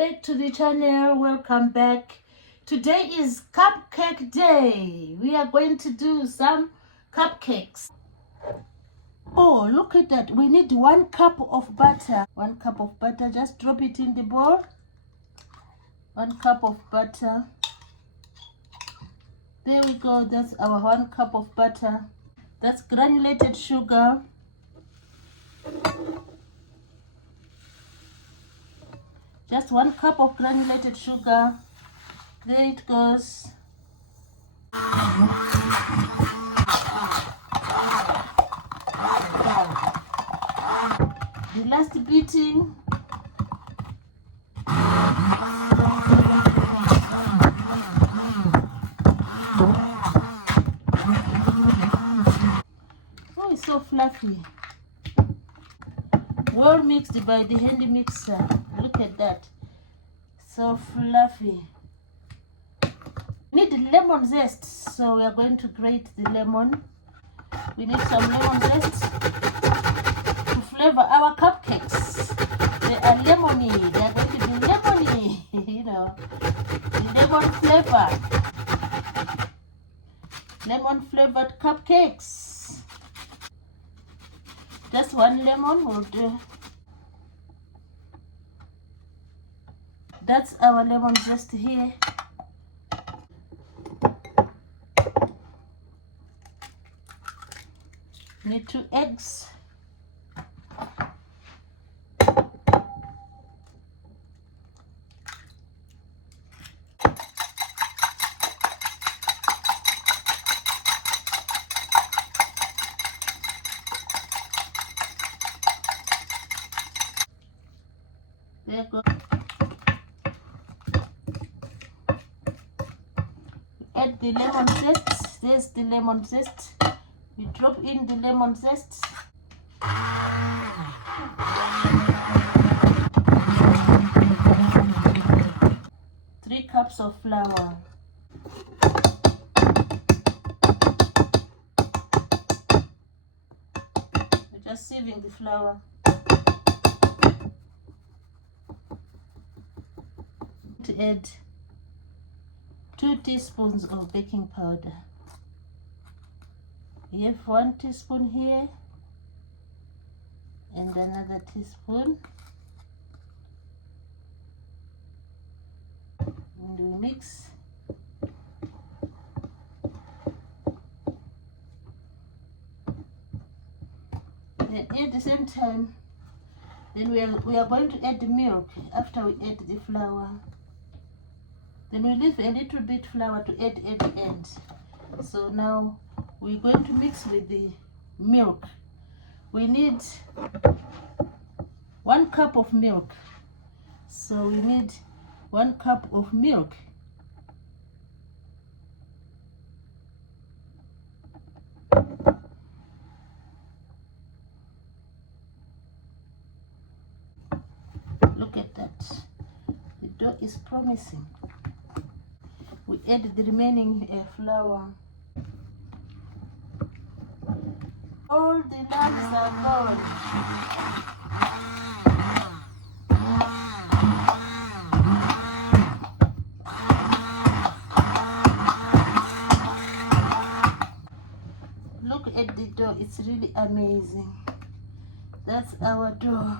back to the channel. Welcome back. Today is cupcake day. We are going to do some cupcakes. Oh, look at that. We need 1 cup of butter. 1 cup of butter. Just drop it in the bowl. 1 cup of butter. There we go. That's our 1 cup of butter. That's granulated sugar. Just 1 cup of granulated sugar. There it goes. The last beating. Oh, it's so fluffy. Well mixed by the handy mixer. Look at that. So fluffy. We need lemon zest, so we are going to grate the lemon. We need some lemon zest to flavor our cupcakes. They are lemony. They are going to be lemony, you know, the lemon flavor. Lemon flavored cupcakes. Just 1 lemon will do. That's our lemon zest here. Need 2 eggs. There you go. Add the lemon zest. There's the lemon zest. You drop in the lemon zest. 3 cups of flour. We're just sieving the flour. To add 2 teaspoons of baking powder. We have 1 teaspoon here and another teaspoon, and we mix. Then at the same time, then we are going to add the milk after we add the flour. Then we leave a little bit flour to add at the end. So now we're going to mix with the milk. We need 1 cup of milk. So we need 1 cup of milk. Look at that. The dough is promising. We add the remaining flour. All the lumps are gone. Look at the dough, it's really amazing. That's our dough.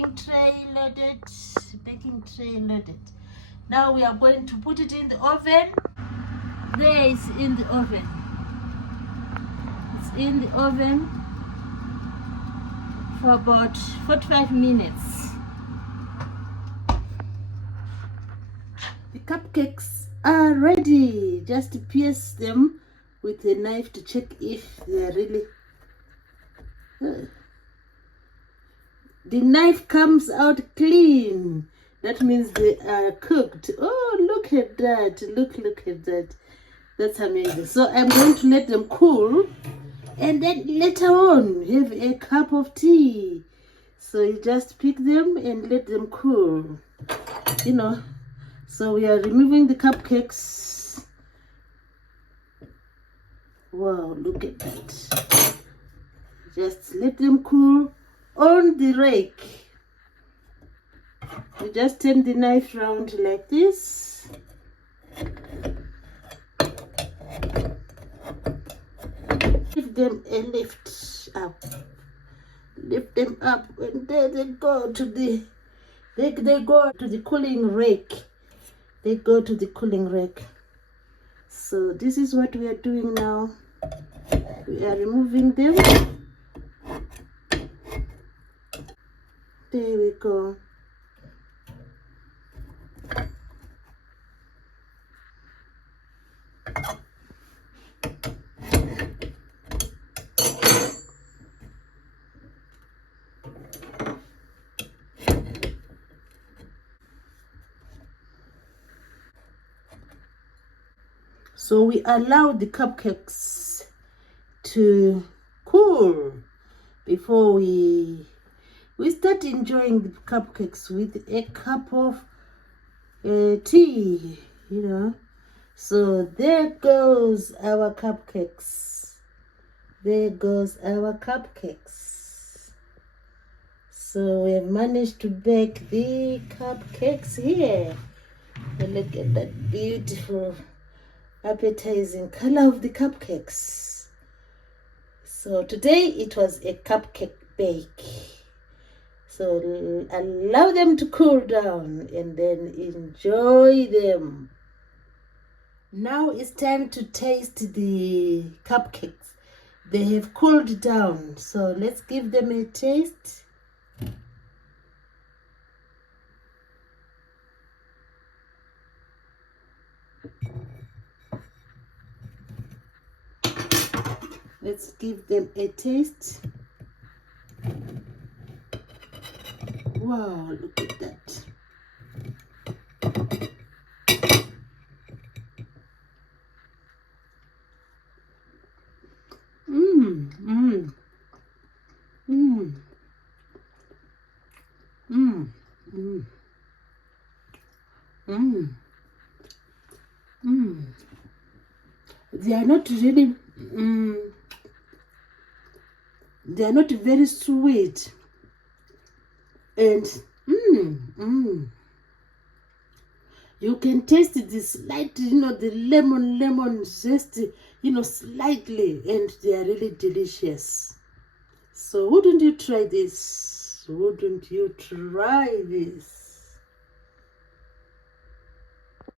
baking tray loaded. Baking tray loaded. Now we are going to put it in the oven. There is in the oven. It's in the oven for about 45 minutes. The cupcakes are ready. Just pierce them with a knife to check if they are really... The knife comes out clean. That means they are cooked. Oh, look at that. Look at that. That's amazing. So I'm going to let them cool. And then later on, have a cup of tea. So you just pick them and let them cool. You know. So we are removing the cupcakes. Wow, look at that. Just let them cool on the rake. You just turn the knife round like this. Give them a lift up. Lift them up, and then they go to the cooling rake. They go to the cooling rake. So this is what we are doing now. We are removing them. There we go. So we allow the cupcakes to cool before we start enjoying the cupcakes with a cup of tea, you know. So there goes our cupcakes. There goes our cupcakes. So we have managed to bake the cupcakes here. And look at that beautiful appetizing color of the cupcakes. So today it was a cupcake bake. So allow them to cool down and then enjoy them. Now it's time to taste the cupcakes. They have cooled down. So let's give them a taste. Let's give them a taste. Wow, look at that. They are not really they are not very sweet, and you can taste the slight, the lemon zest, slightly, and they are really delicious. So wouldn't you try this? Wouldn't you try this?